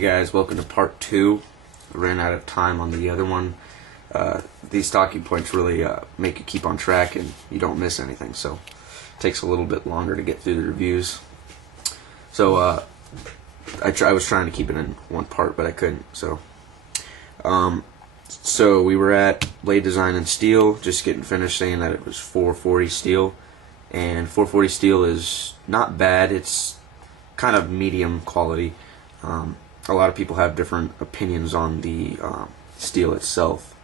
Hey guys, welcome to part 2. I ran out of time on the other one. These talking points really make you keep on track and you don't miss anything, so it takes a little bit longer to get through the reviews. So I was trying to keep it in one part, but I couldn't. So we were at blade design and steel, just getting finished saying that it was 440 steel, and 440 steel is not bad. It's kind of medium quality. A lot of people have different opinions on the steel itself,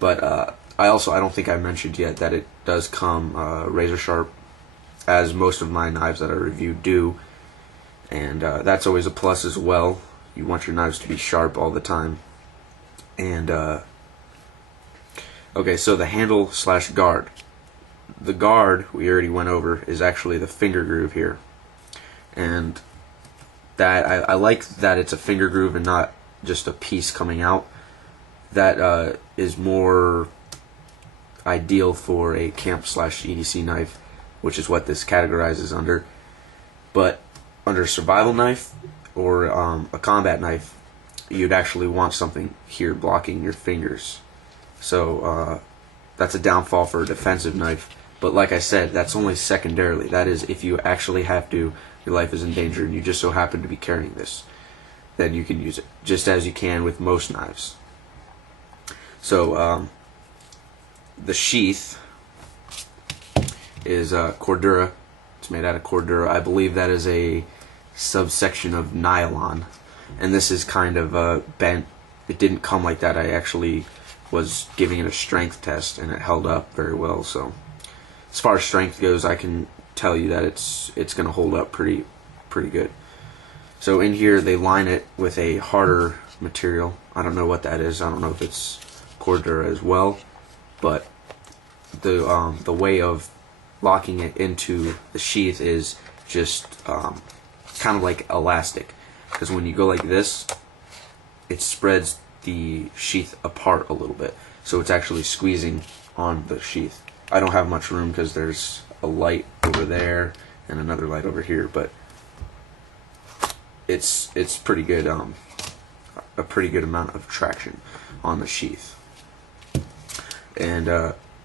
but I don't think I mentioned yet that it does come razor sharp, as most of my knives that I reviewed do, and that's always a plus as well. You want your knives to be sharp all the time. And okay, so the handle / guard. The guard we already went over is actually the finger groove here, and that I like that it's a finger groove and not just a piece coming out. That is more ideal for a camp / EDC knife, which is what this categorizes under. But under a survival knife or a combat knife, you'd actually want something here blocking your fingers. So that's a downfall for a defensive knife. But like I said, that's only secondarily. That is, if you actually have to, your life is in danger, and you just so happen to be carrying this, then you can use it, just as you can with most knives. So the sheath is Cordura. It's made out of Cordura. I believe that is a subsection of nylon, and this is kind of bent. It didn't come like that. I actually was giving it a strength test, and it held up very well. So as far as strength goes, I can tell you that it's going to hold up pretty good. So in here they line it with a harder material. I don't know what that is. I don't know if it's Cordura as well, but the way of locking it into the sheath is just kind of like elastic, because when you go like this, it spreads the sheath apart a little bit, so it's actually squeezing on the sheath. I don't have much room because there's a light over there and another light over here, but it's pretty good, a pretty good amount of traction on the sheath. And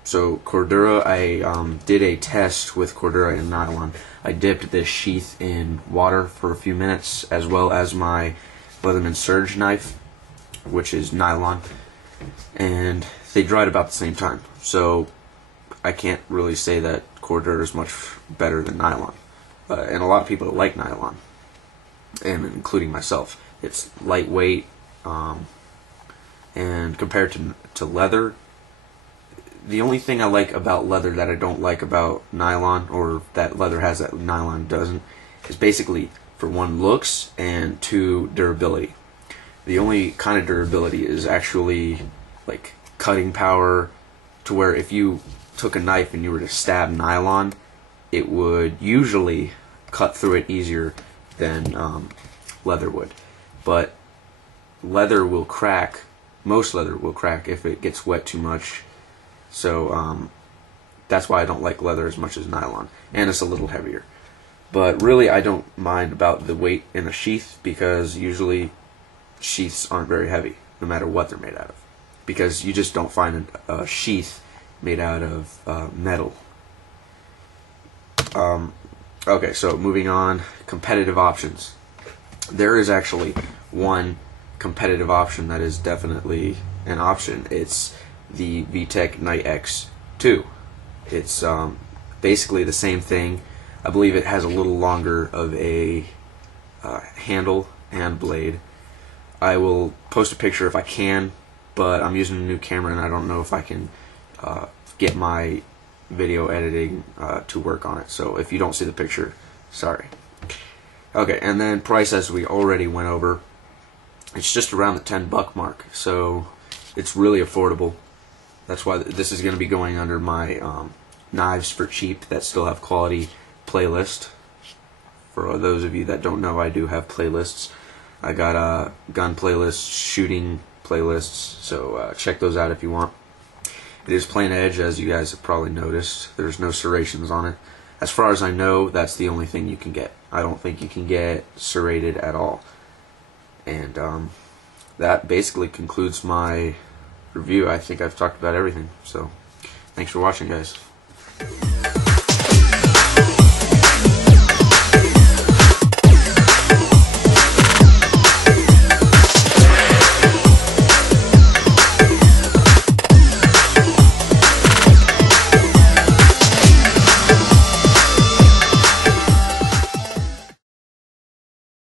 so Cordura, I did a test with Cordura and nylon. I dipped this sheath in water for a few minutes, as well as my Leatherman Surge knife, which is nylon, and they dried about the same time. So I can't really say that Cordura is much better than nylon. And a lot of people like nylon, and including myself. It's lightweight, and compared to leather, the only thing I like about leather that I don't like about nylon, or that leather has that nylon doesn't, is basically, for one, looks, and two, durability. The only kind of durability is actually like cutting power, to where if you took a knife and you were to stab nylon, it would usually cut through it easier than leather would. But leather will crack, most leather will crack if it gets wet too much. So that's why I don't like leather as much as nylon, and it's a little heavier. But really, I don't mind about the weight in a sheath, because usually sheaths aren't very heavy, no matter what they're made out of, because you just don't find a sheath made out of metal. Okay, so moving on, competitive options. There is actually one competitive option that is definitely an option. It's the Vtech Night X2. It's basically the same thing. I believe it has a little longer of a handle and blade. I will post a picture if I can, but I'm using a new camera and I don't know if I can get my video editing to work on it. So if you don't see the picture, sorry. Okay, and then price, as we already went over, it's just around the $10 mark, so it's really affordable. That's why this is going to be going under my Knives for Cheap That Still Have Quality playlist. For those of you that don't know, I do have playlists. I got gun playlists, shooting playlists, so check those out if you want. It is plain edge, as you guys have probably noticed. There's no serrations on it. As far as I know, that's the only thing you can get. I don't think you can get serrated at all. And that basically concludes my review. I think I've talked about everything. So thanks for watching, guys.